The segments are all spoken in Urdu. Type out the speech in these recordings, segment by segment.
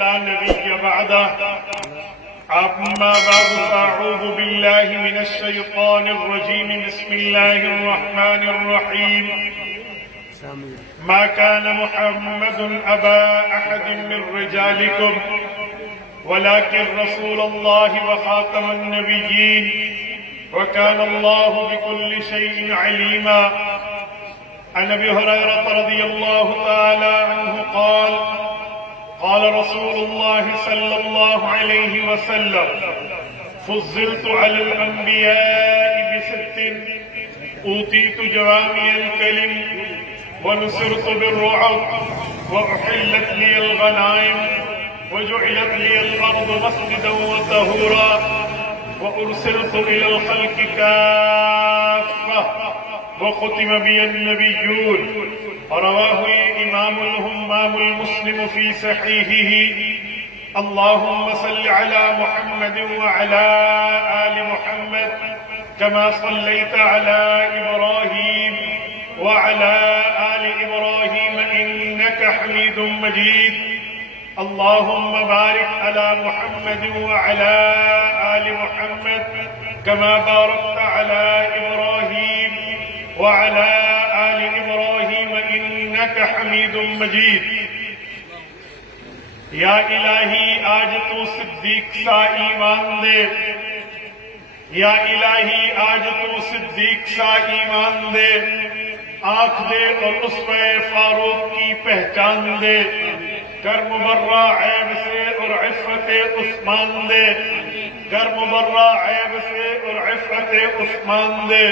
ولا نبي بعده. أما بعد فأعوذ بالله من الشيطان الرجيم. بسم الله الرحمن الرحيم. ما كان محمد أبا أحد من رجالكم ولكن رسول الله وخاتم النبيين وكان الله بكل شيء عليما. عن أبي هريرة رضي الله تعالى عنه قال قال رسول الله صلى الله عليه وسلم فضلت على الأنبياء بست أوتيت جوامع الكلم ونصرت بالرعب وأحلت لي الغنائم وجعلت لي الأرض مسجدا وطهورا وأرسلت إلى الخلق كافة وختم بي النبيون. رواه الإمام الهمام المسلم في صحيحه. اللهم صل على محمد وعلى آل محمد كما صليت على إبراهيم وعلى آل إبراهيم إنك حميد مجيد. اللهم بارك على محمد وعلى آل محمد كما باركت على إبراهيم وعلى آل إبراهيم إنك حميد مجيد. یا الہی آج تو صدیق سا ایمان دے، یا الہی آج تو صدیق سا ایمان دے، آنکھ دے اور اسوہ فاروق کی پہچان دے، کر مبرہ عیب سے اور عفت عثمان دے، کر مبرہ عیب سے اور عفت عثمان دے،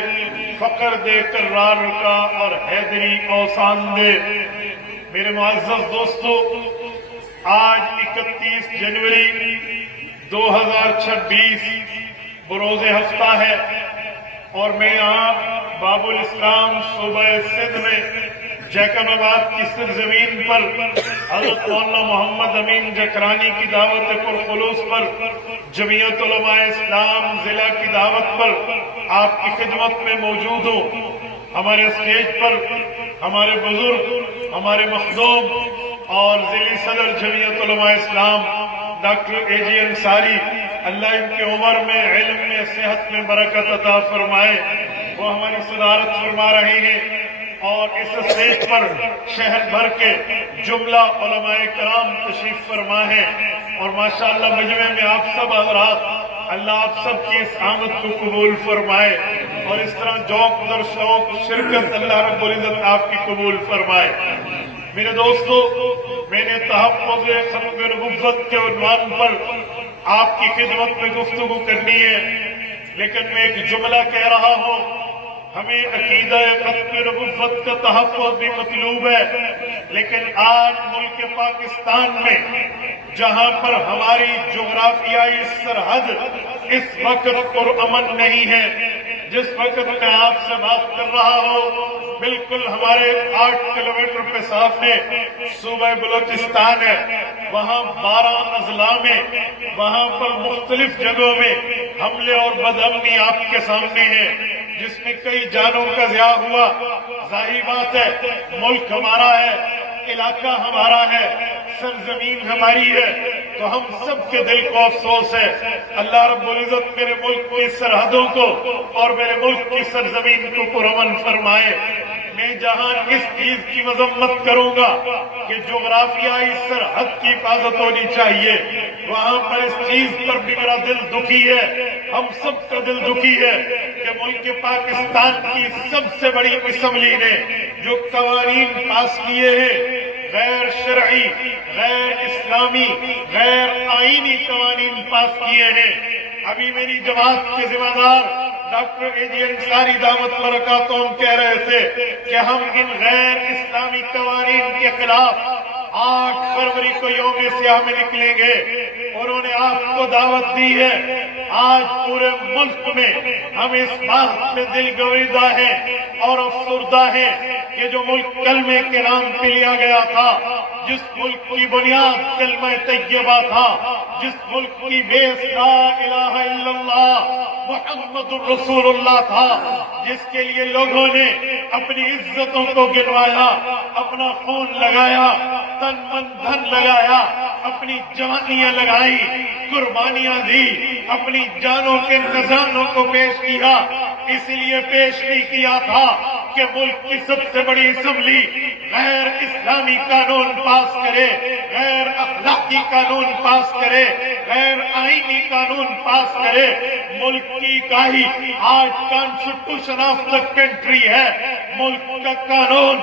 فقر دے کرار کا اور حیدری اوسان دے. میرے معزز دوستو، آج 31 جنوری 2026 بروز ہفتہ ہے اور میں یہاں باب الاسلام صوبہ سندھ میں جیکب آباد کی سرزمین پر حضرت مولانا محمد امین جکرانی کی دعوت پرخلوص پر جمعیت علماء اسلام ضلع کی دعوت پر آپ کی خدمت میں موجود ہوں. ہمارے اسٹیج پر ہمارے بزرگ، ہمارے مخدوم اور ضلعی صدر جمعیت علماء اسلام ڈاکٹر اے جی انصاری، اللہ ان کی عمر میں، علم میں، صحت میں برکت عطا فرمائے، وہ ہماری صدارت فرما رہے ہیں. اور اس اسٹیج پر شہر بھر کے جملہ علماء کرام تشریف فرما ہے اور ماشاءاللہ مجمع میں آپ سب حضرات، اللہ آپ سب کی اس آمد کو قبول فرمائے اور اس طرح ذوق در شوق شرکت اللہ رب العزت آپ کی قبول فرمائے. میرے دوستو، میں نے تحفظ ختم نبوت کے عنوان پر آپ کی خدمت میں گفتگو کرنی ہے، لیکن میں ایک جملہ کہہ رہا ہوں. ہمیں عقیدہ ختم نبوت کا تحفظ بھی مطلوب ہے، لیکن آج ملک پاکستان میں جہاں پر ہماری جغرافیائی سرحد اس وقت پرامن نہیں ہے، جس وقت میں آپ سے بات کر رہا ہوں بالکل ہمارے 8 کلومیٹر پہ سامنے صوبہ بلوچستان ہے. وہاں 12 اضلاع میں، وہاں پر مختلف جگہوں میں حملے اور بدامنی آپ کے سامنے ہے، جس میں کئی جانوں کا ضیاع ہوا. ظاہر بات ہے ملک ہمارا ہے، علاقہ ہمارا ہے، سرزمین ہماری ہے، تو ہم سب کے دل کو افسوس ہے. اللہ رب العزت میرے ملک کی سرحدوں کو اور میرے ملک کی سرزمین کو پرامن فرمائے. میں جہاں اس چیز کی مذمت کروں گا کہ جغرافیائی سرحد کی حفاظت ہونی چاہیے، وہاں پر اس چیز پر بھی میرا دل دکھی ہے، ہم سب کا دل دکھی ہے کہ ملک پاکستان کی سب سے بڑی اسمبلی نے جو قوانین پاس کیے ہیں، غیر شرعی، غیر اسلامی، غیر آئینی قوانین پاس کیے ہیں. ابھی میری جماعت کے ذمہ دار ڈاکٹر اے جی انصاری دعوت برکاتہم کہہ رہے تھے کہ ہم ان غیر اسلامی قوانین کے خلاف 8 فروری کو یوم سیاہ میں نکلیں گے. انہوں نے آپ کو دعوت دی ہے. آج پورے ملک میں ہم اس بات میں دل گویدہ ہیں اور افسردہ ہیں کہ جو ملک کلمے کے نام پہ لیا گیا تھا، جس ملک کی بنیاد کلمہ طیبہ تھا، جس ملک کی بیس لا الہ الا اللہ محمد الرسول اللہ تھا، جس کے لیے لوگوں نے اپنی عزتوں کو گنوایا، اپنا خون لگایا، تن من دھن لگایا، اپنی جوانیاں لگائی، قربانیاں دی، اپنی جانوں کے نذرانوں کو پیش کیا، اس لیے پیش نہیں کیا تھا کہ ملک کی سب سے بڑی اسمبلی غیر اسلامی قانون پاس کرے، غیر اخلاقی قانون پاس کرے، غیر آئینی قانون پاس کرے۔ ملک کی اکائی آج کانسٹیٹیوشن آف دا کنٹری ہے، ملک کا قانون،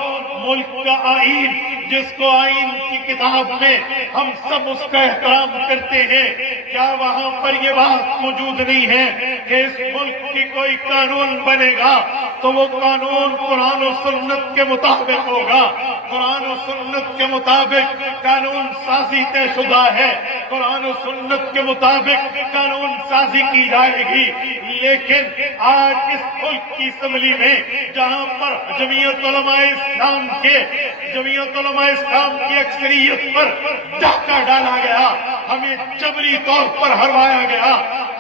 ملک کا آئین، جس کو آئین کی کتاب میں ہم سب اس کا احترام کرتے ہیں۔ کیا وہاں پر یہ بات موجود نہیں ہے کہ اس ملک کی کوئی قانون بنے گا تو وہ قانون قرآن و سنت کے مطابق ہوگا؟ قرآن و سنت کے مطابق قانون سازی طے شدہ ہے، قرآن و سنت کے مطابق قانون سازی کی جائے گی۔ لیکن آج اس ملک کی اسمبلی میں جہاں پر جمعیت علماء اسلام کی اکثریت پر ڈاکہ ڈالا گیا، ہمیں جبری طور پر ہروایا گیا،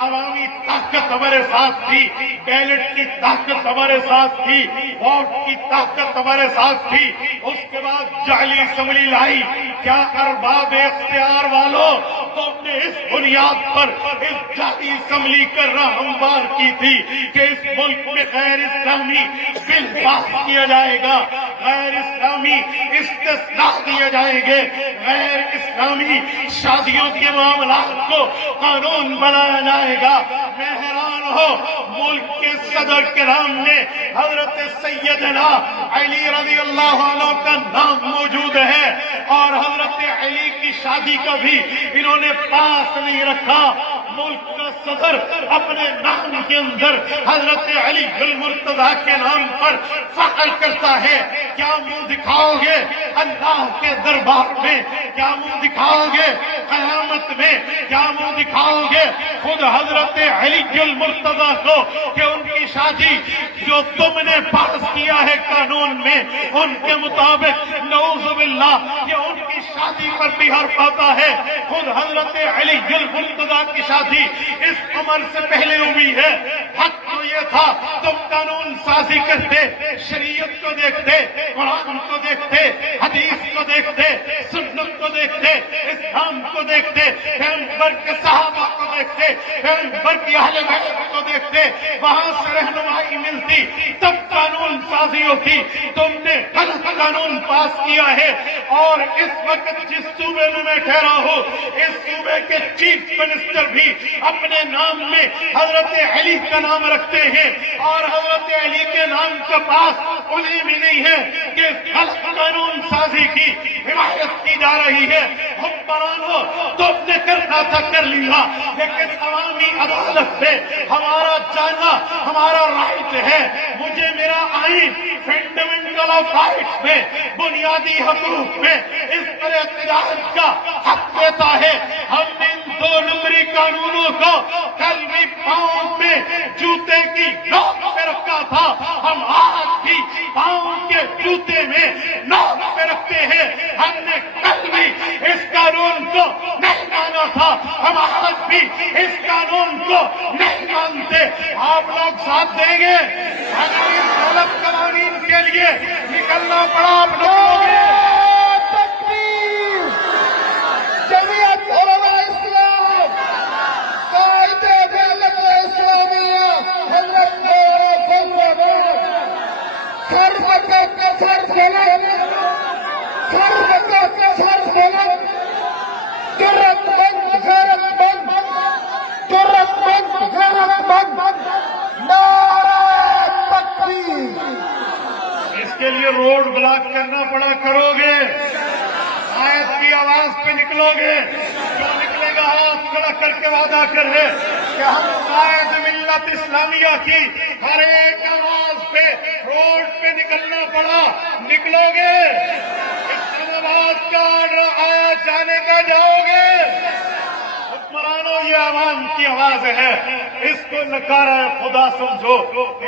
عوامی طاقت ہمارے ساتھ تھی، بیلٹ کی طاقت ہمارے ساتھ تھی، ووٹ کی طاقت ہمارے ساتھ تھی، اس کے بعد جعلی اسمبلی لائی۔ کیا ارباب اختیار والوں تم نے اس بنیاد پر اس جعلی اسمبلی کا راہ ہموار کی تھی کہ اس ملک میں غیر اسلامی بل پاس کیا جائے گا، غیر اسلامی استثناء دیے جائیں گے، غیر اسلامی شادیوں کے معاملات کو قانون بنایا جائے گا؟ میں حیران ہوں، ملک کے صدر کرام نے حضرت سیدنا علی رضی اللہ عنہ کا نام موجود ہے، اور حضرت علی کی شادی کا بھی انہوں نے پاس نہیں رکھا۔ ملک کا صدر اپنے نام کے اندر حضرت علی المرتضیٰ کے نام پر فخر کرتا ہے۔ کیا منہ دکھاؤ گے اللہ کے دربار میں؟ کیا منہ دکھاؤ گے قیامت میں؟ کیا منہ دکھاؤ گے خود حضرت علی المرتضیٰ کو کہ ان کی شادی جو تم نے پاس کیا ہے قانون میں ان کے مطابق نعوذ باللہ کہ ان کی شادی پر بھی حرف آتا ہے؟ خود حضرت علی المرتضیٰ کی شادی اس عمر سے پہلے ہوئی ہے۔ حق تو یہ تھا تم قانون سازی کرتے، شریعت کو دیکھتے، قرآن کو دیکھتے، حدیث کو دیکھتے، سنت کو دیکھتے، اسلام کو دیکھتے، پیغمبر کے صحابہ کو دیکھتے، پیغمبر کی اہل بیت کو دیکھتے، وہاں سے رہنمائی ملتی، تب قانون سازی ہوتی۔ تم نے غلط قانون پاس کیا ہے، اور اس وقت جس صوبے میں میں ٹھہرا ہوں اس صوبے کے چیف منسٹر بھی اپنے نام میں حضرت علی کا نام رکھتے ہیں، اور حضرت علی کے نام کے پاس انہیں بھی نہیں ہے کہ غلط قانون سازی کی حمایت کی جا رہی ہے۔ حکمرانوں تم نے کرنا تھا کر لیا، لیکن عوامی عدالت میں ہمارا جانا ہمارا رائٹ ہے۔ مجھے میرا آئین فنڈامنٹل آف رائٹس میں، بنیادی حقوق میں اس پر احتجاج کا حق دیتا ہے۔ ہم نے ان 2 نمبری قانونوں کو کل بھی پاؤں میں جوتے کی نوک پہ رکھا تھا، ہم آج بھی پاؤں کے جوتے میں نوک پہ رکھتے ہیں۔ ہم نے کل بھی اس قانون کو نہیں مانا تھا، ہم آج بھی اس قانون کو نہیں مانتے۔ آپ لوگ ساتھ دیں گے؟ اگر اس غلط قوانین کے لیے نکلنا پڑا آپ لوگوں نے جمعیت علماء اسلام، قائد عدالت اسلامیہ حضرت فضل آباد، سر بلند، سر بلند، سر بلند، سر بلند، جرأت مند، غیرت مند، جرأت مند، غیرت مند، نعرہ تکبیر۔ اس کے لیے روڈ بلاک کرنا پڑا کرو گے؟ آیت کی آواز پہ نکلو گے؟ جو نکلے گا ہاتھ کھڑا کر کے وعدہ کر ہے کہ ہم قائد ملت اسلامیہ کی ہر ایک آواز پہ روڈ پہ نکلنا پڑا نکلو گے؟ اسلام آباد کا آرڈر آیا جانے کا جاؤ گے؟ حکمرانوں یہ عوام کی آواز ہے، اس کو نکارہ خدا سمجھو۔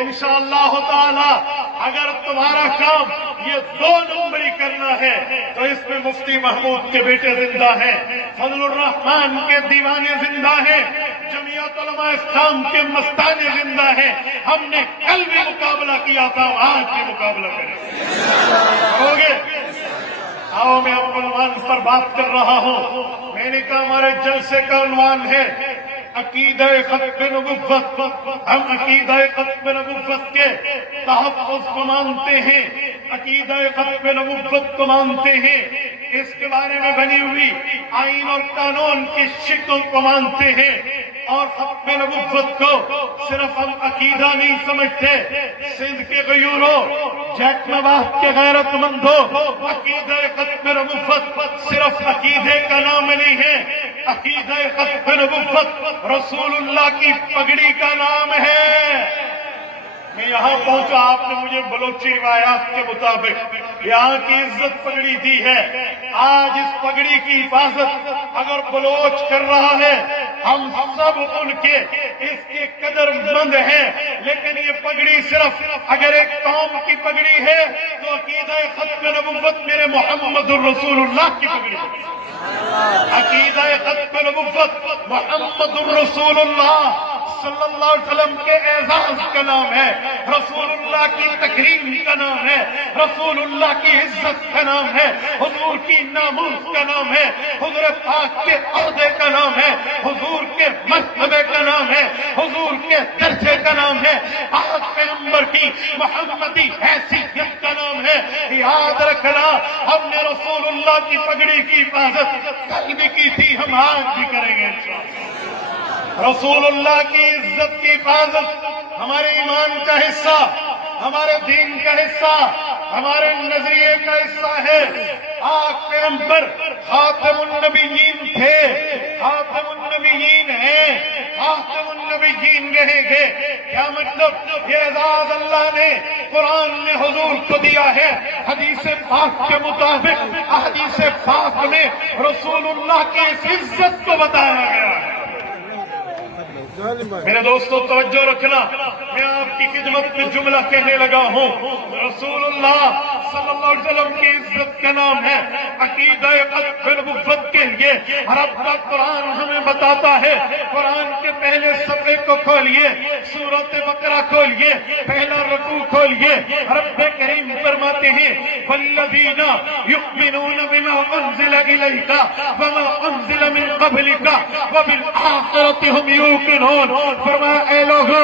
انشاءاللہ تعالی اگر تمہارا کام یہ 2 نمبری کرنا ہے تو اس میں مفتی محمود کے بیٹے زندہ ہیں، فضل الرحمان کے دیوانے زندہ ہیں، جمعیت علماء اسلام کے مستانے زندہ ہیں۔ ہم نے کل بھی مقابلہ کیا تھا، آج بھی مقابلہ کریں ہوگے۔ آؤ میں اب عنوان پر بات کر رہا ہوں۔ میں نے کہا ہمارے جلسے کا عنوان ہے عقیدہ ختم نبوت۔ ہم عقیدہ ختم نبوت کے تحفظ کو مانتے ہیں، عقیدہ ختم نبوت کو مانتے ہیں، اس کے بارے میں بنی ہوئی آئین اور قانون کی شکلوں کو مانتے ہیں، اور ختم نبوت کو صرف ہم عقیدہ نہیں سمجھتے۔ سندھ کے غیوروں، جیک نواز کے غیرت مندوں، عقیدہ ختم نبوت صرف عقیدے کا نام نہیں ہے، عقیدہ ختم نبوت رسول اللہ کی پگڑی کا نام ہے۔ میں یہاں پہنچا، آپ نے مجھے بلوچی روایات کے مطابق یہاں کی عزت پگڑی دی ہے۔ آج اس پگڑی کی حفاظت اگر بلوچ کر رہا ہے، ہم سب ان کے اس کے قدر مند ہیں، لیکن یہ پگڑی صرف اگر ایک قوم کی پگڑی ہے تو عقیدہ ختم نبوت میرے محمد الرسول اللہ کی پگڑی ہے۔ عقیدہ ختم نبوت محمد الرسول اللہ صلی اللہ علیہ وسلم کے اعزاز کا نام ہے، رسول اللہ کی تکریم کا نام ہے، رسول اللہ کی عزت کا نام ہے، حضور کی ناموس کا نام ہے، حضور پاک کے عہدے کا نام ہے، حضور کے مرتبے کا نام ہے، حضور کے درجے کا نام ہے، پاک پیغمبر کی محمدی حیثیت کا نام ہے۔ یاد رکھنا، ہم نے رسول اللہ کی پگڑی کی حفاظت کل بھی کی تھی، ہم آج بھی کریں گے انشاءاللہ۔ رسول اللہ کی عزت کی حفاظت ہمارے ایمان کا حصہ، ہمارے دین کا حصہ، ہمارے نظریے کا حصہ ہے۔ آپ پیغمبر خاتم النبیین تھے، خاتم النبیین ہیں، خاتم النبیین رہیں گے۔ کیا مطلب؟ یہ اعزاز اللہ نے قرآن نے حضور کو دیا ہے۔ حدیث پاک کے مطابق حدیث پاک میں رسول اللہ کی اس عزت کو بتایا گیا ہے۔ میرے دوستو توجہ رکھنا، میں آپ کی خدمت میں جملہ کہنے لگا ہوں۔ رسول اللہ صلی اللہ علیہ وسلم کی عزت کا نام ہے عقیدہ ختم نبوت کے لیے رب کا قرآن ہمیں بتاتا ہے۔ قرآن کے پہلے صفحے کو کھولیے، سورۃ بقرہ کھولیے، پہلا رکوع کھولیے، رب کریم فرماتے ہیں والذین یؤمنون بما انزل الیک وما انزل من قبلک وبالآخرۃ هم یوقنون۔ فرمایا اے لوگوں،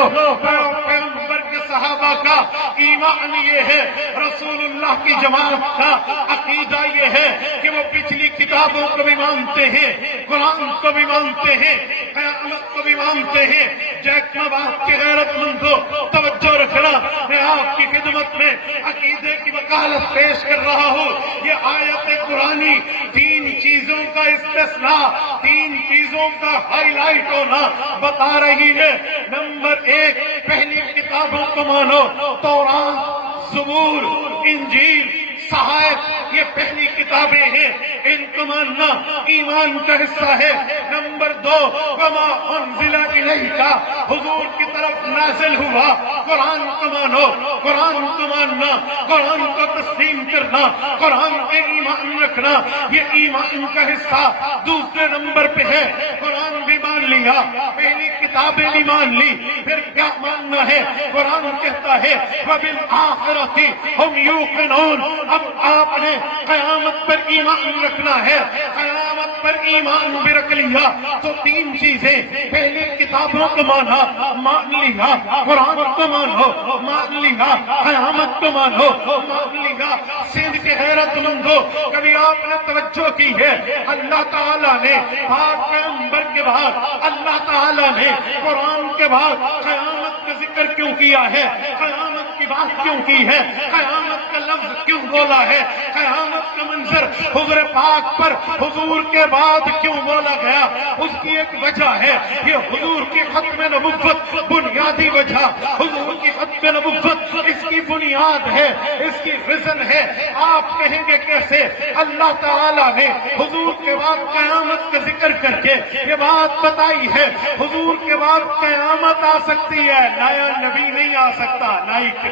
پیغمبر کے صحابہ کا ایمان یہ ہے، رسول اللہ کی جماعت کا عقیدہ یہ ہے کہ وہ پچھلی کتابوں کو بھی مانتے ہیں، قرآن کو بھی مانتے ہیں، قیامت کو بھی مانتے ہیں۔ جیک نواز کے غیرت مندوں توجہ رکھنا، میں آپ کی خدمت میں عقیدے کی وکالت پیش کر رہا ہوں۔ یہ آیت قرآنی 3 چیزوں کا استثناء، 3 چیزوں کا ہائی لائٹ ہونا بتا رہی ہے۔ نمبر 1، پہلی کتابوں کو مانو، تورات، زبور، انجیل، صحائف، یہ پہلی کتابیں ہیں، ان کو ماننا ایمان کا حصہ ہے۔ نمبر 2، وما انزل الیک، حضور کی طرف نازل ہوا قرآن کو مانو، قرآن کو ماننا، قرآن کو تسلیم کرنا، قرآن پہ ایمان رکھنا، یہ ایمان کا حصہ۔ دوسرے نمبر پہ ہے قرآن بھی مان لیا، پہلی کتابیں بھی مان لی، پھر کیا ماننا ہے؟ قرآن کہتا ہے وبالآخرۃ ہم یوقنون۔ اب آپ نے قیامت پر ایمان رکھنا ہے، قیامت پر ایمان بھی رکھ لیا تو 3 چیزیں، پہلے کتابوں کو مانا، مان لیا، قرآن کو مانو، مان لیا، قیامت کو مانو، مان لیا۔ سندھ کے غیرت مندوں، کبھی آپ نے توجہ کی ہے اللہ تعالیٰ نے پاک پیغمبر کے بعد، اللہ تعالیٰ نے قرآن کے بعد قیامت کا ذکر کیوں کیا ہے؟ قیامت کی بات کیوں کی ہے؟ قیامت کا لفظ کیوں بولا ہے؟ قیامت کا منظر حضور پاک پر حضور کے بعد کیوں بولا گیا؟ اس کی ایک وجہ ہے، یہ حضور کی ختم نبوت بنیادی وجہ، حضور کی ختم نبوت اس کی بنیاد ہے، اس کی وزن ہے۔ آپ کہیں گے کیسے؟ اللہ تعالیٰ نے حضور کے بعد قیامت کا ذکر کر کے یہ بات بتائی ہے، حضور کے بعد قیامت آ سکتی ہے، نیا نبی نہیں آ سکتا، نہ ہی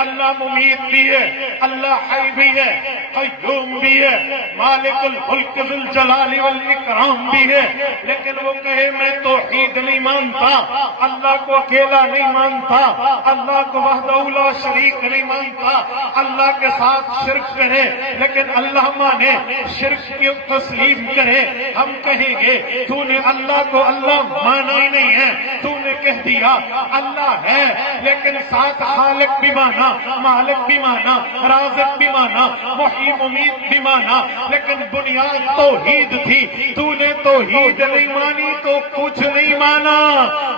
اللہ ممیت بھی ہے، اللہ حی بھی ہے، قیوم بھی ہے، مالک الملک ذو الجلال والاکرام بھی ہے، لیکن وہ کہے میں توحید نہیں مانتا، اللہ کو اکیلا نہیں مانتا، اللہ کو وحدہ لا شریک نہیں مانتا، اللہ کے ساتھ شرک کرے لیکن اللہ مانے، شرک کی تسلیم کرے، ہم کہیں گے تو نے اللہ کو اللہ مانا ہی نہیں ہے، تو نے کہہ دیا اللہ ہے لیکن ساتھ خالق بھی مانا، مالک بھی مانا، رازق بھی مانا، محیی ممیت بھی مانا، لیکن بنیاد توحید تھی، تو نے توحید نہیں مانی تو کچھ نہیں مانا،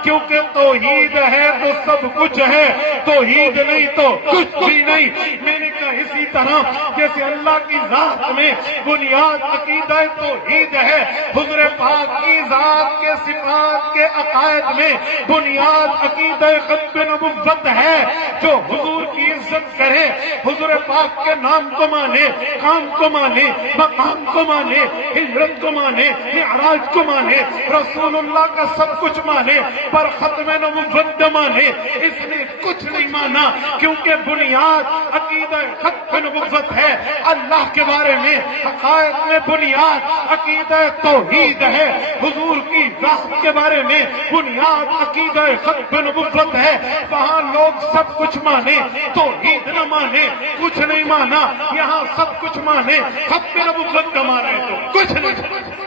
کیونکہ توحید ہے تو سب کچھ ہے، توحید نہیں تو کچھ بھی نہیں۔ میں نے کہا اسی طرح جیسے اللہ کی ذات میں بنیاد عقیدہ توحید ہے، حضور پاک کی ذات کے صفات کے عقائد میں بنیاد عقیدہ ختم نبوت ہے، جو حضور کی عزت کرے، حضور پاک کے نام کو مانے، کام کو مانے، مقام کو مانے، ہجرت کو مانے، معراج کو مانے، رسول اللہ کا سب کچھ مانے، پر ختم نبوت نہ مانے، اس نے کچھ نہیں مانا، کیونکہ بنیاد عقیدہ ختم نبوت ہے۔ اللہ کے بارے میں عقائد میں بنیاد عقیدہ توحید ہے، حضور کی ذات کے بارے میں بنیاد عقیدہ ختم نبوت ہے۔ وہاں لوگ سب کچھ مانے، توحید نہ مانے، کچھ نہیں مانا، یہاں سب کچھ مانے، ختم نبوت نہ مانے تو کچھ نہیں۔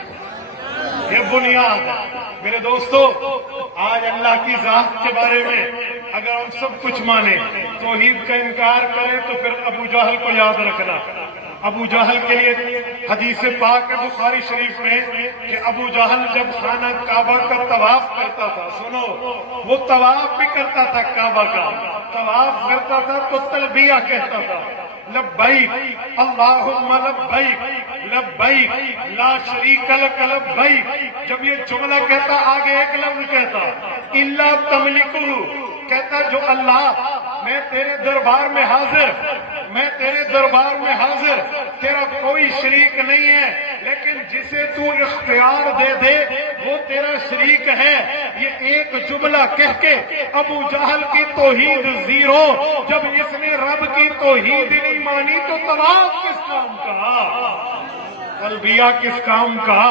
یہ بنیاد ہے میرے دوستو۔ آج اللہ کی ذات کے بارے میں اگر ہم سب کچھ مانے، توحید کا انکار کریں تو پھر ابو جہل کو یاد رکھنا۔ ابو جہل کے لیے حدیث پاک ہے بخاری شریف میں کہ ابو جہل جب خانہ کعبہ کا طواف کرتا تھا، سنو، وہ طواف بھی کرتا تھا، کعبہ کا طواف کرتا تھا تو تلبیہ کہتا تھا، لبیک اللہم لبیک لبیک لا شریک لک لبیک۔ جب یہ جملہ کہتا آگے ایک لفظ کہتا الا تملکہ، کہتا جو اللہ میں تیرے دربار میں حاضر، میں تیرے دربار میں حاضر، تیرا کوئی شریک نہیں ہے، لیکن جسے تو اختیار دے دے وہ تیرا شریک ہے۔ یہ ایک جملہ کہہ کے ابو جہل کی توحید زیرو۔ جب اس نے رب کی توحید نہیں مانی تو طواف کس کام کا، تلبیہ کس کام کا،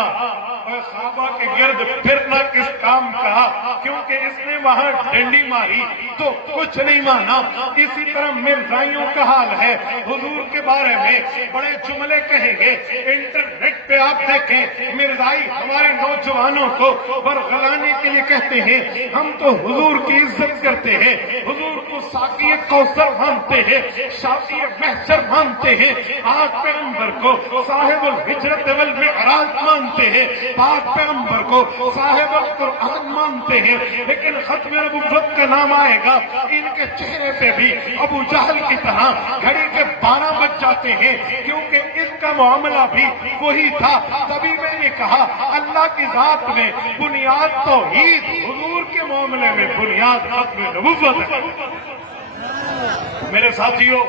اور کعبہ کے گرد پھرنا کس کام کا، کیونکہ اس نے وہاں ڈنڈی ماری تو کچھ نہیں مانا۔ اسی طرح مرزائیوں کا حال ہے، حضور کے بارے میں بڑے جملے کہیں گے، انٹرنیٹ پہ آپ دیکھیں، مرزائی ہمارے نوجوانوں کو برگلانے کے لیے کہتے ہیں ہم تو حضور کی عزت کرتے ہیں، حضور کو ساقی کوثر مانتے ہیں، شافی محشر مانتے ہیں، پاک پیغمبر کو صاحب الہجرت والمعراج مانتے ہیں، پاک پیغمبر کو صاحب القرآن مانتے ہیں، لیکن ختم نبوت کا نام آئے گا ان کے چہرے پہ بھی ابو جہل کی طرح گھڑی کے 12 بج جاتے ہیں، کیونکہ اس کا معاملہ بھی وہی تھا۔ تبھی میں نے کہا اللہ کی ذات میں بنیاد توحید، حضور کے معاملے میں بنیاد ختم نبوت ہے۔ میرے ساتھیوں،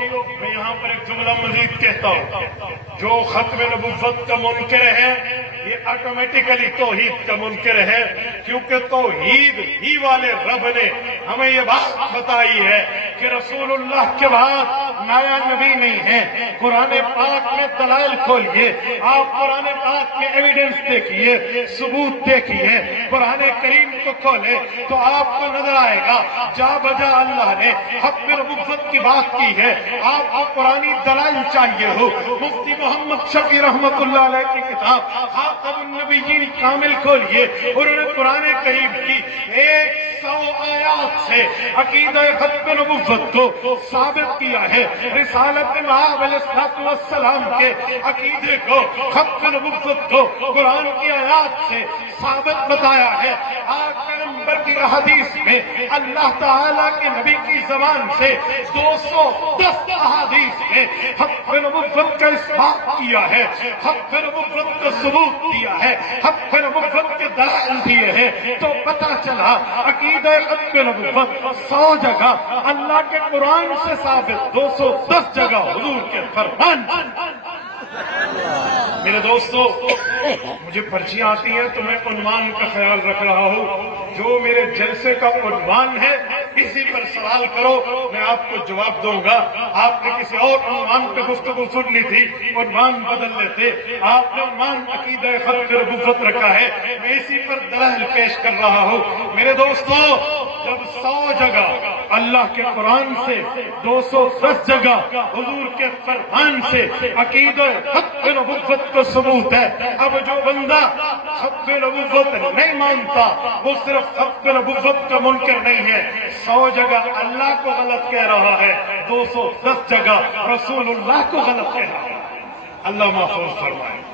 میں یہاں پر ایک جملہ مزید کہتا ہوں، جو ختم نبوت کا منکر ہے یہ آٹومیٹیکلی توحید کا منکر ہے، کیونکہ توحید ہی والے رب نے ہمیں یہ بات بتائی ہے کہ رسول اللہ کے بعد نیا نبی نہیں ہے۔ قرآن پاک میں دلائل کھولیے، آپ قرآن پاک میں ایویڈنس دیکھیے، ثبوت دیکھیے، قرآن کریم کو کھولے تو آپ کو نظر آئے گا جا بجا اللہ نے ختم نبوت کی بات کی ہے۔ آپ کو قرآنی دلائل چاہیے ہو، مفتی محمد شفیع رحمت اللہ علیہ کی کتاب خاتم النبیین کامل کھولیے، انہوں نے قرآن کریم کی 100 آیات سے عقیدہ ختم نبوت کو ثابت کیا ہے، رسالت امام علیہ السلام کے عقیدے کو، ختم نبوت کو قرآن کی آیات سے ثابت بتایا ہے۔ آج پیغمبر کی احادیث میں اللہ تعالیٰ کے نبی کی زبان سے 210 احادیث میں ختم نبوت کا اثبات کیا ہے، ختم نبوت کا ثبوت دیا ہے، ختم نبوت کے دلائل دیے ہیں، تو پتہ چلا عقیدہ ختم نبوت 100 جگہ اللہ کے قرآن سے ثابت، 210 جگہ حضور کے فرمان۔ میرے دوستو، مجھے پرچیاں آتی ہیں تو میں عنوان کا خیال رکھ رہا ہوں، جو میرے جلسے کا عنوان ہے اسی پر سوال کرو، میں آپ کو جواب دوں گا۔ آپ نے کسی اور عنوان پہ گفتگو سننی تھی، عنوان بدل لیتے۔ آپ نے عنوان عقیدہ خلق نبوت رکھا ہے، میں اسی پر دلائل پیش کر رہا ہوں۔ میرے دوستو، جب 100 جگہ اللہ کے قرآن سے، 210 جگہ حضور کے فرمان سے عقیدہ خلق نبوت کو ثبوت ہے، اب جو بندہ خلق نبوت نہیں مانتا وہ صرف خلق نبوت کا منکر نہیں ہے، 100 جگہ اللہ کو غلط کہہ رہا ہے، 210 جگہ رسول اللہ کو غلط کہہ رہا ہے۔ اللہ محفوظ فرمائے۔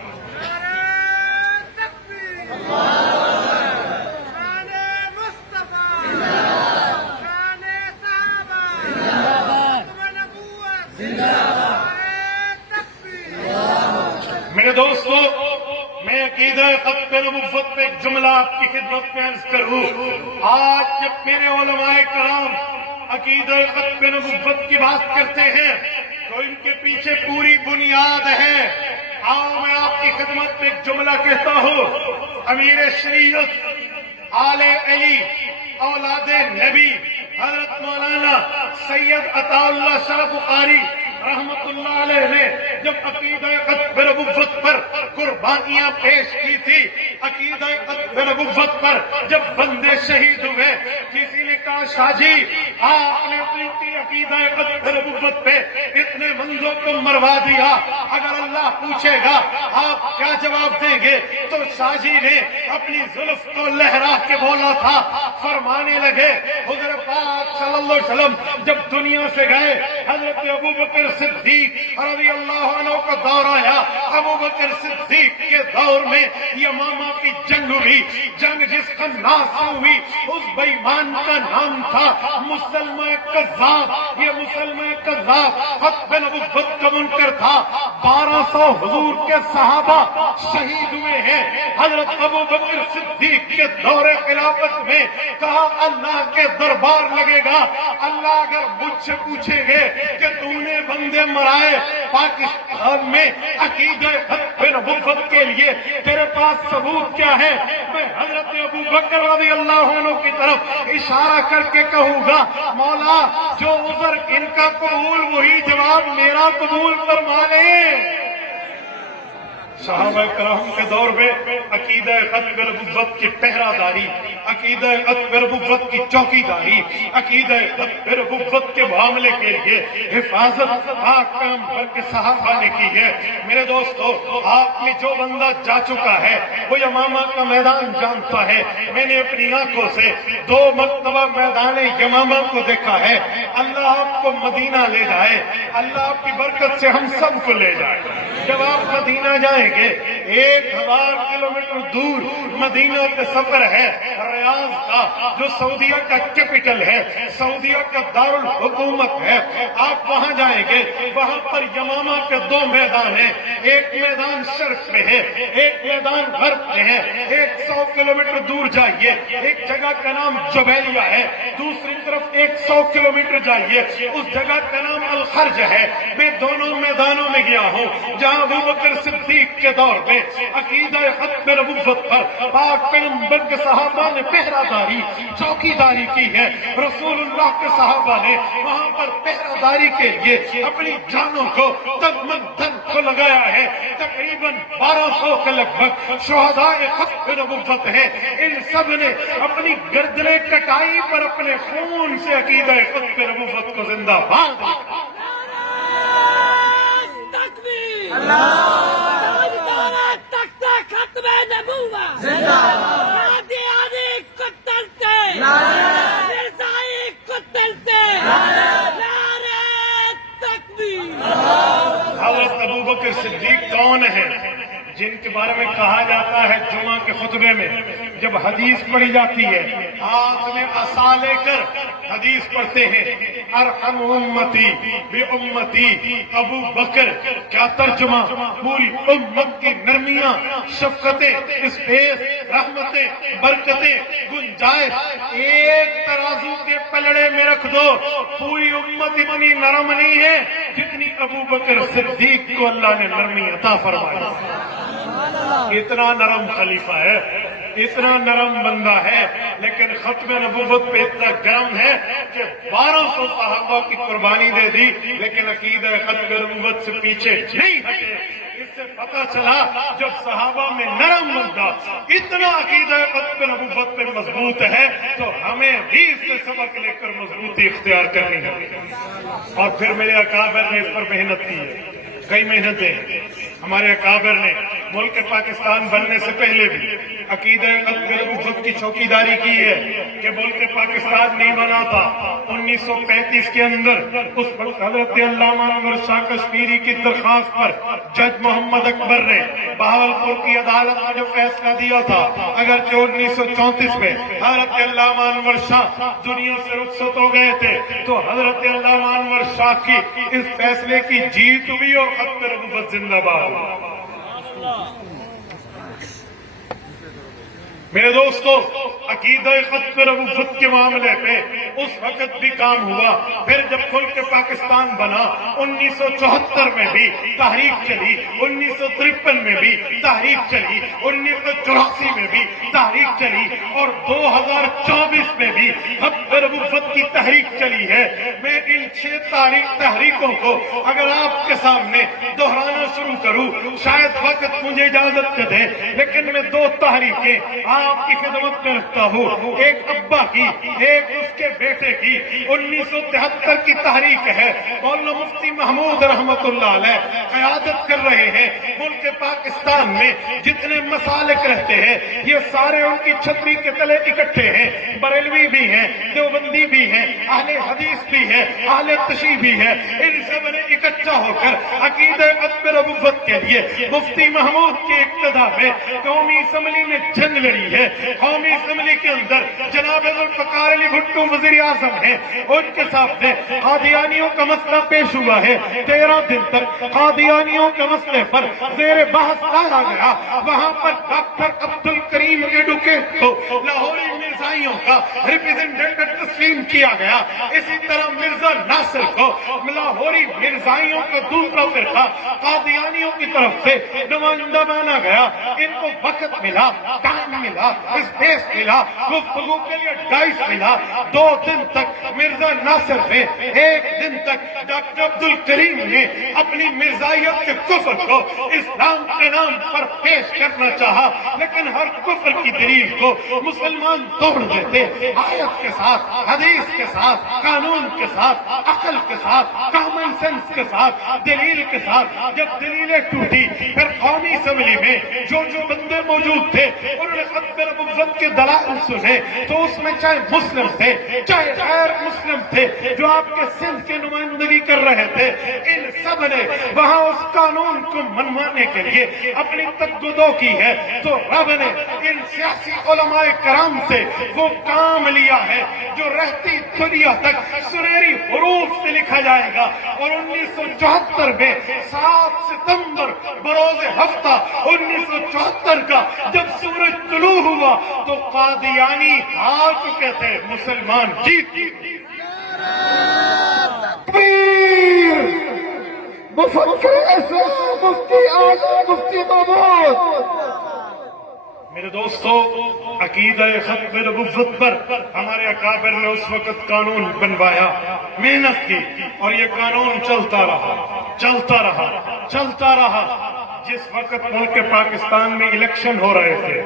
میرے دوستو، میں عقیدہ خلق نبوت پہ ایک جملہ آپ کی خدمت میں عرض کروں۔ آج جب میرے علماء کرام عقیدہ خلق نبوت کی بات کرتے ہیں تو ان کے پیچھے پوری بنیاد ہے۔ آؤ میں آپ کی خدمت میں ایک جملہ کہتا ہوں۔ امیر شریعت آل علی اولاد نبی حضرت مولانا سید عطا اللہ شاہ بخاری رحمت اللہ علیہ نے جب عقیدہ خلق نبوت پر قربانیاں پیش کی تھی، عقیدہ خلق نبوت پر جب بندے شہید ہوئے، کسی نے کہا شاہ جی آپ نے اپنی عقیدہ خلق نبوت پہ اتنے بندوں کو مروا دیا، اگر اللہ پوچھے گا آپ کیا جواب دیں گے؟ تو شاہ جی نے اپنی زلف کو لہرا کے بولا تھا، فرمانے لگے حضور پاک صلی اللہ علیہ وسلم جب دنیا سے گئے، حضرت ابوبکر صدیق رضی اللہ عنہ کا دور آیا، ابوبکر صدیق کے دور میں یمامہ کی جنگ ہوئی، جنگ جس کا ناس ہوئی اس بے ایمان کا نام تھا مسلمہ کذاب۔ یہ مسلمہ کذاب خلق نبوت کا منکر تھا۔ 1200 حضور کے صحابہ شہید ہوئے ہیں۔ حضرت ابوبکر صدیق کے دور خلافت میں کہا اللہ کے دربار لگے گا، اللہ اگر مجھ سے پوچھیں گے کہ تو نے بندے مرائے پاکستان میں عقیدہ خلق نبوت کے لیے، تیرے پاس ثبوت کیا ہے؟ میں حضرت ابوبکر رضی اللہ عنہ کی طرف اشارہ کر کے کہوں گا مولا جو عذر ان کا قبول وہی جواب میرا قبول فرما لے۔ صحابہ کرام کے دور میں عقیدہ خلق نبوت کی پہرہ داری، عقیدہ خلق نبوت کی چوکی داری، عقیدہ خلق نبوت کے معاملے کے لیے حفاظت کام بھر کے صحابہ نے کی ہے۔ میرے دوستو، آپ میں جو بندہ جا چکا ہے وہ یمامہ کا میدان جانتا ہے۔ میں نے اپنی آنکھوں سے 2 مرتبہ میدان یمامہ کو دیکھا ہے۔ اللہ آپ کو مدینہ لے جائے، اللہ آپ کی برکت سے ہم سب کو لے جائے۔ جب آپ مدینہ جائیں گے 1000 کلومیٹر دور مدینہ کا سفر ہے، ریاض کا جو سعودیہ کا کیپٹل ہے، سعودیہ کا دارالحکومت ہے، آپ وہاں جائیں گے، وہاں پر یمامہ کے 2 میدان ہیں، ایک میدان شرق میں ہے، ایک میدان غرب میں ہے۔ 100 کلومیٹر دور جائیے، ایک جگہ کا نام جبیلیہ ہے، دوسری طرف 100 کلومیٹر جائیے، اس جگہ کا نام الخرج ہے۔ میں دونوں میدانوں میں گیا ہوں جہاں ابوبکر صدیق کے دور میں عقیدہ خلق نبوت پر پاک پیغمبر کے صحابہ نے پہرہ داری، چوکی داری کی ہے۔ رسول اللہ کے صحابہ نے وہاں پر پہرہ داری کے لیے اپنی جانوں کو تن من دھن کو لگایا ہے۔ تقریباً 1200 کے لگ بھگ شہداء خلق نبوت ہیں، ان سب نے اپنی گردنیں کٹائی پر اپنے خون سے عقیدہ خلق نبوت کو زندہ باد رکھا۔ حضرت ابوبکر صدیق کون ہے جن کے بارے میں کہا جاتا ہے جمعہ کے خطبے میں جب حدیث پڑھی جاتی ہے ہاتھ میں عصا لے کر حدیث پڑھتے ہیں ارحم امتی بی امتی ابو بکر، کیا ترجمہ؟ پوری امت کی نرمیاں، شفقتیں، اسپیس، رحمتیں، برکتیں، گنجائش ایک ترازو کے پلڑے میں رکھ دو۔ پوری امت اتنی نرم نہیں ہے جتنی ابو بکر صدیق کو اللہ نے نرمی عطا فرمائی۔ اتنا نرم خلیفہ ہے، اتنا نرم بندہ ہے لیکن ختم نبوت پہ اتنا گرم ہے کہ 1200 صحابہ کی قربانی دے دی، لیکن عقیدہ ختم نبوت سے پیچھے نہیں ہٹے۔ اس سے پتہ چلا جب صحابہ میں نرم مدہ اتنا عقیدہ ختم نبوت پہ مضبوط ہے تو ہمیں بھی اس سے سبق لے کر مضبوطی اختیار کرنی ہے۔ اور پھر میرے اکابر نے اس پر محنت کی ہے، کئی محنتیں ہمارے اکابر نے ملک پاکستان بننے سے پہلے بھی عقیدہ ختم نبوت کی چوکیداری کی ہے کہ ملک پاکستان نہیں بنا تھا 1935 کے اندر، اس وقت حضرت علامہ انور شاہ کشمیری کی درخواست پر جج محمد اکبر نے بہاولپور کی عدالت میں جو فیصلہ دیا تھا، اگرچہ 1934 میں حضرت علامہ انور شاہ دنیا سے رخصت ہو گئے تھے، تو حضرت علامہ انور شاہ کی اس فیصلے کی جیت ہوئی اور ختم نبوت زندہ باد۔ میرے دوستو، عقیدہ ختم نبوت کے معاملے پہ اس وقت بھی کام ہوا۔ پھر جب ملک پاکستان بنا 1974 میں بھی تحریک چلی، 1953 میں بھی تحریک چلی، 1984 میں بھی تحریک چلی، اور 2024 میں بھی ختم نبوت کی تحریک چلی ہے۔ میں ان 6 تحریکوں کو اگر آپ کے سامنے دہرانا شروع کروں، شاید وقت مجھے اجازت دے، لیکن میں 2 تحریکیں آپ کی خدمت میں رکھتا ہوں، ایک ابا کی، ایک اس کے بیٹے کی۔ 1973 کی تحریک ہے، مولانا مفتی محمود رحمت اللہ علیہ قیادت کر رہے ہیں۔ ملک پاکستان میں جتنے مسالک رہتے ہیں یہ سارے ان کی چھتری کے تلے اکٹھے ہیں، بریلوی بھی ہیں، دیوبندی بھی ہیں، اہل حدیث بھی ہیں، اہل تشیع بھی ہیں، ان سب نے اکٹھا ہو کر عقیدہ ختم نبوت کے لیے مفتی محمود کی اقتدا میں قومی اسمبلی میں جنگ لڑی ہے۔ قومی اسمبلی کے اندر جناب ذوالفقار علی بھٹو وزیر اعظم ہیں، ان کے سامنے قادیانیوں کا مسئلہ پیش ہوا ہے۔ 13 دن تک قادیانیوں کے مسئلے پر زیر بحث لایا گیا۔ وہاں پر ڈاکٹر عبدالکریم ایڈوکیٹ کو لاہوری مرزائیوں کا ریپرزینٹیٹر تسلیم کیا گیا۔ اسی طرح مرزا ناصر کو لاہوری مرزائیوں کا دوسرا فرقہ قادیانیوں کی طرف سے نمائندہ مانا گیا۔ ان کو وقت ملا، ٹائم ملا، اسپیس ملا، گفتگو کے لیے ڈائس ملا۔ 2 دن تک مرزا ناصر نے، 1 دن تک ڈاکٹر عبدالکریم نے اپنی مرزائیت کے کفر کو اسلام کے نام پر پیش کرنا چاہا، لیکن ہر کفر کی دلیل کو مسلمان توڑ دیتے، آیت کے ساتھ، حدیث کے ساتھ، قانون کے ساتھ، عقل کے ساتھ، کامن سینس کے ساتھ، دلیل کے ساتھ۔ جب دلیلیں ٹوٹی پھر قومی اسمبلی میں جو بندے موجود تھے انہوں نے ختم نبوت کے دلائل سنے، تو اس میں چاہے مسلم تھے چاہے غیر مسلم تھے جو آپ کے سندھ کی نمائندگی کر رہے تھے، ان سب نے وہاں اس قانون کو منوانے کے لیے اپنی تقدو کی ہے۔ تو رب نے ان سیاسی علماء کرام سے وہ کام لیا ہے جو رہتی دنیا تک سنہری حروف سے لکھا جائے گا، اور 1974 میں 7 ستمبر بروز ہفتہ 1974 کا جب سورج طلوع ہوا تو قادیانی ہار چکے تھے، مسلمان جیت چکے۔ مفکر اسلام مفتی اعظم مفتی محمود۔ میرے دوستو، عقیدہ ختم نبوت پر ہمارے اکابر نے اس وقت قانون بنوایا، محنت کی، اور یہ قانون چلتا رہا چلتا رہا چلتا رہا۔ جس وقت ملک پاکستان میں الیکشن ہو رہے تھے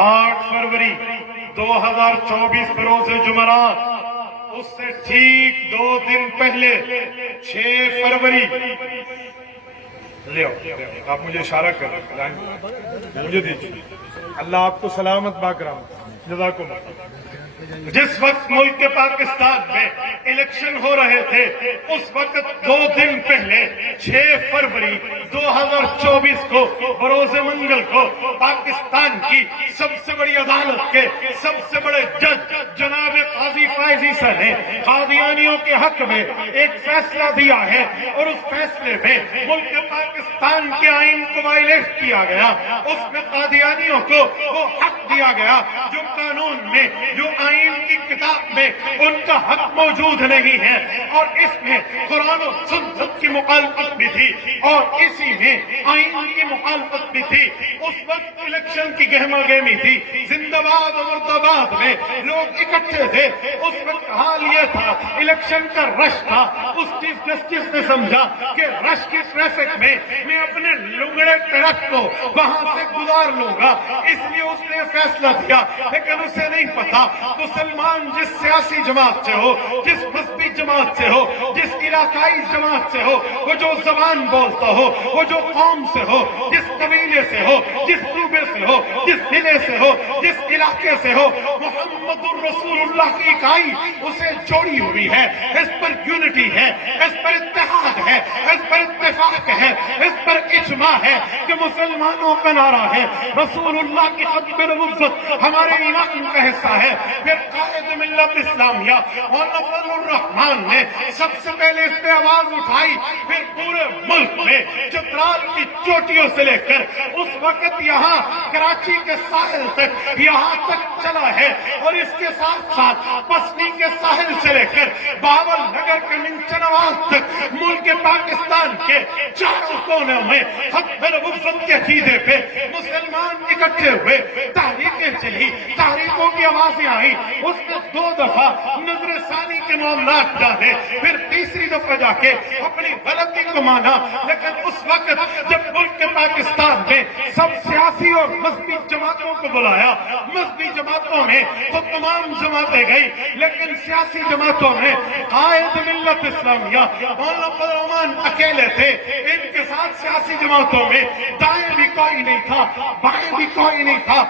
8 فروری 2024 بروز جمعرات، اس سے ٹھیک 2 دن پہلے 6 فروری، لے آپ مجھے اشارہ کر مجھے دیجیے، اللہ آپ کو سلامت باقرام جزاکم اللہ۔ جس وقت ملک پاکستان میں الیکشن ہو رہے تھے اس وقت 2 دن پہلے 6 فروری 2024 کو بروز منگل کو پاکستان کی سب سے بڑی عدالت کے سب سے بڑے جج جناب قاضی فائزی صاحب نے قادیانیوں کے حق میں ایک فیصلہ دیا ہے، اور اس فیصلے میں ملک پاکستان کے آئین کو وائلیٹ کیا گیا۔ اس میں قادیانیوں کو وہ حق دیا گیا جو قانون میں، جو آئین کی کتاب میں ان کا حق موجود نہیں ہے، اور اس میں قرآن و سنت کی مخالفت بھی تھی، اور اسی میں آئین کی مخالفت بھی تھی۔ اس وقت الیکشن کی گہما گہمی تھی، زندہ باد اور مرداباد میں لوگ اکٹھے تھے، اس وقت حال یہ تھا الیکشن کا رش تھا، اس چیف جسٹس نے سمجھا کہ رش کی ٹریفک میں میں اپنے لنگڑے ٹرک کو وہاں سے گزار لوں گا، اس لیے اس نے فیصلہ دیا، لیکن اسے نہیں پتا مسلمان جس سیاسی جماعت سے ہو، جس مذہبی جماعت سے ہو، جس علاقائی جماعت سے ہو، وہ جو زبان بولتا ہو، وہ جو قوم سے ہو، جس قبیلے سے ہو، جس صوبے سے ہو، جس ضلع سے ہو، جس علاقے سے ہو، محمد الرسول اللہ کی اکائی اسے جوڑی ہوئی ہے، اس پر یونٹی ہے، اس پر اتحاد ہے، اس پر اتفاق ہے، اس پر اجماع ہے کہ مسلمانوں کا نعرہ ہے رسول اللہ کی ختم نبوت ہمارے ایمان کا حصہ ہے۔ پھر قائد ملت اسلامیہ مولانا فضل الرحمان نے سب سے پہلے اس پہ آواز اٹھائی، پھر پورے ملک میں چترال کی چوٹیوں سے لے کر اس وقت یہاں کراچی کے ساحل تک یہاں تک چلا ہے، اور اس کے ساتھ ساتھ پسنی کے ساحل سے لے کر باول نگر کے منچنواز تک ملک پاکستان کے چاروں کونوں میں ختم نبوت کے عقیدے پہ مسلمان اکٹھے ہوئے، تحریکیں چلی، تحریکوں کی آوازیں آئی، اس نے 2 دفعہ نظر ثانی کے معاملات ڈالے، پھر تیسری دفعہ جا کے اپنی غلطی کو مانا، لیکن اس وقت جب ملک پاکستان میں سب سیاسی اور مذہبی جماعتوں کو بلایا، مذہبی جماعتوں میں تو تمام جماعتیں گئی، لیکن سیاسی جماعتوں میں قائد ملت اسلامیہ مولانا فضل الرحمان اکیلے تھے، ان کے ساتھ سیاسی جماعتوں میں دائیں بھی کوئی نہیں تھا، بائیں بھی کوئی نہیں تھا،